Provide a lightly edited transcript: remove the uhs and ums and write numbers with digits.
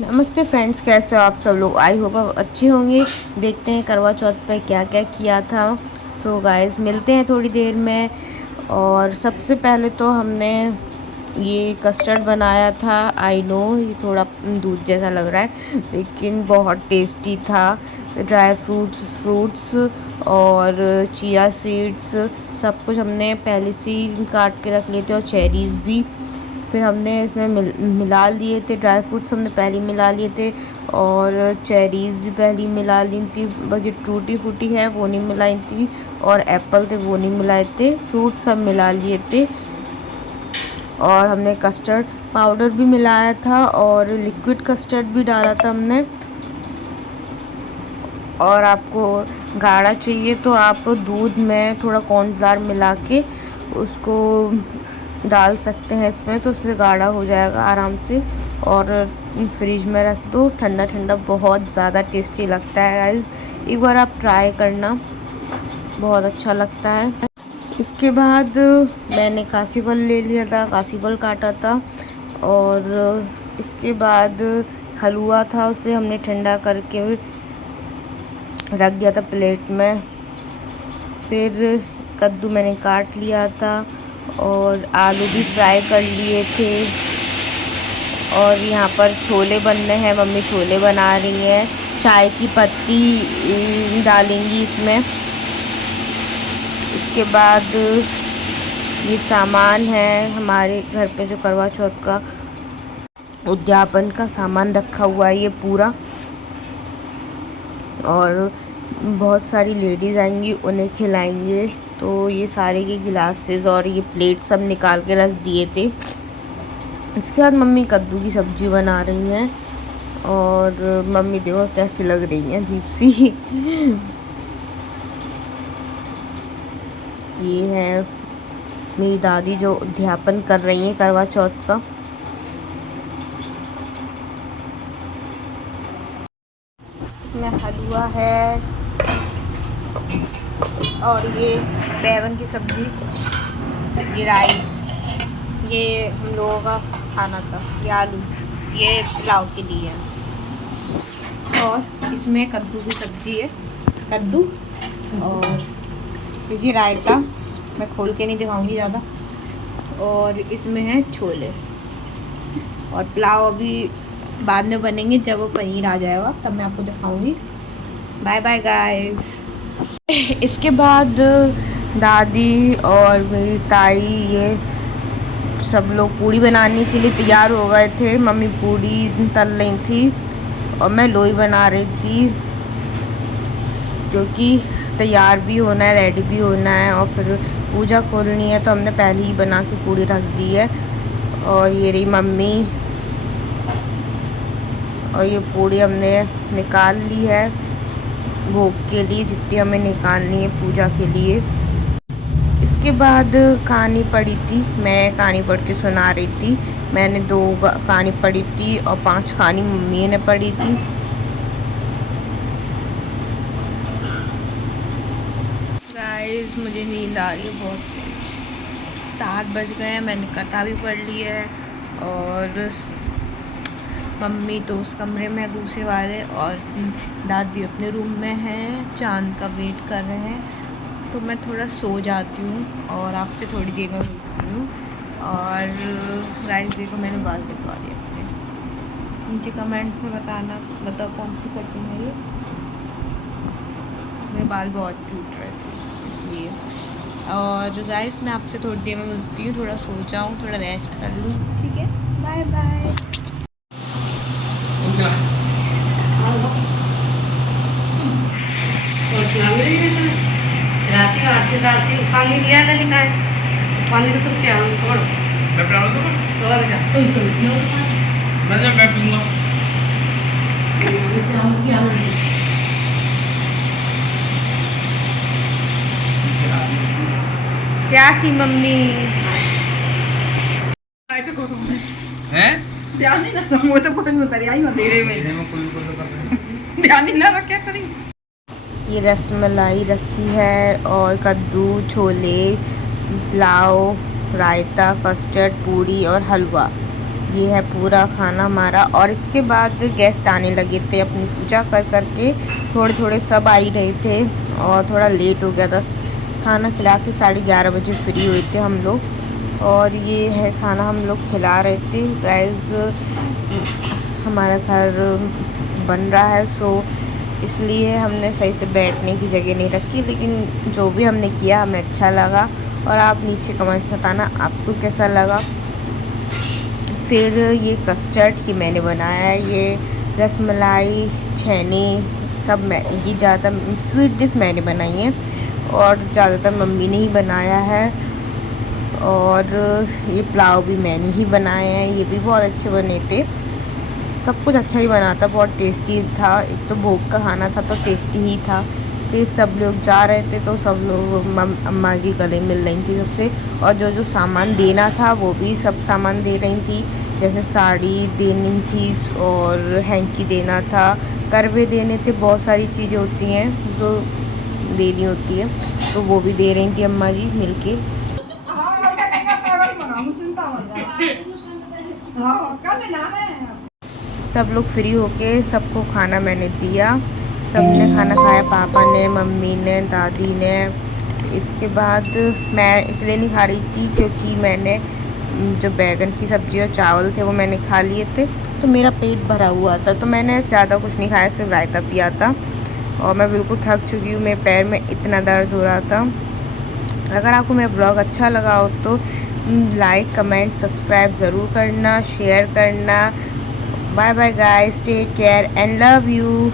नमस्ते फ्रेंड्स, कैसे हो आप सब लोग। आई होप आप अच्छे होंगे। देखते हैं करवा चौथ पे क्या क्या किया था। सो गाइस, मिलते हैं थोड़ी देर में। और सबसे पहले तो हमने ये कस्टर्ड बनाया था। आई नो ये थोड़ा दूध जैसा लग रहा है, लेकिन बहुत टेस्टी था। ड्राई फ्रूट्स और चिया सीड्स सब कुछ हमने पहले से ही काट के रख लिए थे, और चेरीज़ भी। फिर हमने इसमें मिला लिए थे। ड्राई फ्रूट्स हमने पहले मिला लिए थे, और चेरीज़ भी पहले मिला ली थी। बस जो टूटी फूटी है वो नहीं मिलाई थी, और एप्पल थे वो नहीं मिलाए थे। फ्रूट सब मिला लिए थे। और हमने कस्टर्ड पाउडर भी मिलाया था, और लिक्विड कस्टर्ड भी डाला था हमने। और आपको गाढ़ा चाहिए तो आप दूध में थोड़ा कॉर्नफ्लावर मिला के उसको डाल सकते हैं इसमें, तो उससे गाढ़ा हो जाएगा आराम से। और फ्रिज में रख दो ठंडा ठंडा, बहुत ज़्यादा टेस्टी लगता है गाइस। एक बार आप ट्राई करना, बहुत अच्छा लगता है। इसके बाद मैंने कासी फल ले लिया था, कासी फल काटा था। और इसके बाद हलवा था, उसे हमने ठंडा करके रख दिया था प्लेट में। फिर कद्दू मैंने काट लिया था, और आलू भी फ्राई कर लिए थे। और यहाँ पर छोले बन रहे हैं, मम्मी छोले बना रही हैं। चाय की पत्ती डालेंगी इसमें। इसके बाद ये सामान है हमारे घर पे, जो करवा चौथ का उद्यापन का सामान रखा हुआ है ये पूरा। और बहुत सारी लेडीज़ आएंगी, उन्हें खिलाएंगे। तो ये सारे के गिलासेस और ये प्लेट सब निकाल के रख दिए थे। इसके बाद मम्मी कद्दू की सब्ज़ी बना रही हैं, और मम्मी देखो कैसी लग रही हैं, अजीब सी। ये है मेरी दादी जो अध्यापन कर रही हैं करवा चौथ का। इसमें हलवा है, और ये बैगन की सब्ज़ी, ये राइस, ये हम लोगों का खाना था। ये आलू, ये पुलाव के लिए है। और इसमें कद्दू की सब्ज़ी है, कद्दू। और ये रायता, मैं खोल के नहीं दिखाऊंगी ज़्यादा। और इसमें है छोले। और पुलाव अभी बाद में बनेंगे, जब वो पनीर आ जाएगा तब मैं आपको दिखाऊंगी। Bye bye guys. इसके बाद दादी और मेरी ताई ये सब लोग पूड़ी बनाने के लिए तैयार हो गए थे। मम्मी पूड़ी तल रही थी, और मैं लोई बना रही थी, क्योंकि तैयार भी होना है, रेडी भी होना है, और फिर पूजा खोलनी है। तो हमने पहले ही बना के पूड़ी रख दी है। और ये रही मम्मी, और ये पूड़ी हमने निकाल ली है भोग के लिए, जितनी हमें निकालनी है पूजा के लिए। इसके बाद कहानी पढ़ी थी, मैं कहानी पढ़ के सुना रही थी। मैंने 2 कहानी पढ़ी थी, और 5 कहानी मम्मी ने पढ़ी थी। गाइस, मुझे नींद आ रही है बहुत तेज। 7 बज गए हैं, मैंने कथा भी पढ़ ली है। और मम्मी तो उस कमरे में है दूसरे वाले, और दादी अपने रूम में है, चांद का वेट कर रहे हैं। तो मैं थोड़ा सो जाती हूँ, और आपसे थोड़ी देर में मिलती हूँ। और गाइस देखो, मैंने बाल कटवा दिए अपने। नीचे कमेंट से बताओ कौन सी कटिंग है ये। मेरे बाल बहुत टूट रहे थे इसलिए। और गाइस, मैं आपसे थोड़ी देर में मिलती हूँ। थोड़ा सो जाऊँ, थोड़ा रेस्ट कर लूँ, ठीक है। Bye bye. पानी लिया था, निकाल पानी तो क्या छोड़। मैं पिलाऊं तो और क्या मैं पीऊंगा। क्या सी मम्मी हैं? ध्यान नहीं ना, वो तो कोई नहीं करी आई अंधेरे में कोई ध्यान नहीं ना रखा करी। ये रसमलाई रखी है, और कद्दू, छोले, पुलाव, रायता, कस्टर्ड, पूड़ी और हलवा। ये है पूरा खाना हमारा। और इसके बाद गेस्ट आने लगे थे अपनी पूजा कर कर के, थोड़े थोड़े सब आ ही रहे थे और थोड़ा लेट हो गया था। खाना खिला के 11:30 बजे फ्री हुए थे हम लोग। और ये है खाना हम लोग खिला रहे थे गाइस। हमारा घर बन रहा है, सो इसलिए हमने सही से बैठने की जगह नहीं रखी, लेकिन जो भी हमने किया हमें अच्छा लगा। और आप नीचे कमेंट्स बताना आपको कैसा लगा। फिर ये कस्टर्ड ये मैंने बनाया है, ये रसमलाई छेने सब मैं, ये ज़्यादा स्वीट डिश मैंने बनाई है और ज़्यादातर मम्मी ने ही बनाया है। और ये पुलाव भी मैंने ही बनाए हैं, ये भी बहुत अच्छे बने थे। सब कुछ अच्छा ही बना था, बहुत टेस्टी था। एक तो भोग का खाना था तो टेस्टी ही था। फिर सब लोग जा रहे थे तो सब लोग अम्मा जी गले मिल रही थी सबसे। और जो जो सामान देना था वो भी सब सामान दे रही थी, जैसे साड़ी देनी थी और हैंकी देना था, करवे देने थे, बहुत सारी चीज़ें होती हैं जो देनी होती है, तो वो भी दे रही थी अम्मा जी मिलके। सब लोग फ्री होके सबको खाना मैंने दिया। सबने खाना खाया, पापा ने, मम्मी ने, दादी ने। इसके बाद मैं इसलिए नहीं खा रही थी क्योंकि मैंने जो बैगन की सब्ज़ी और चावल थे वो मैंने खा लिए थे, तो मेरा पेट भरा हुआ था, तो मैंने ज़्यादा कुछ नहीं खाया, सिर्फ रायता पिया था। और मैं बिल्कुल थक चुकी हूँ, मेरे पैर में इतना दर्द हो रहा था। अगर आपको मेरा ब्लॉग अच्छा लगा हो तो लाइक कमेंट सब्सक्राइब ज़रूर करना, शेयर करना। Bye bye guys, take care and love you.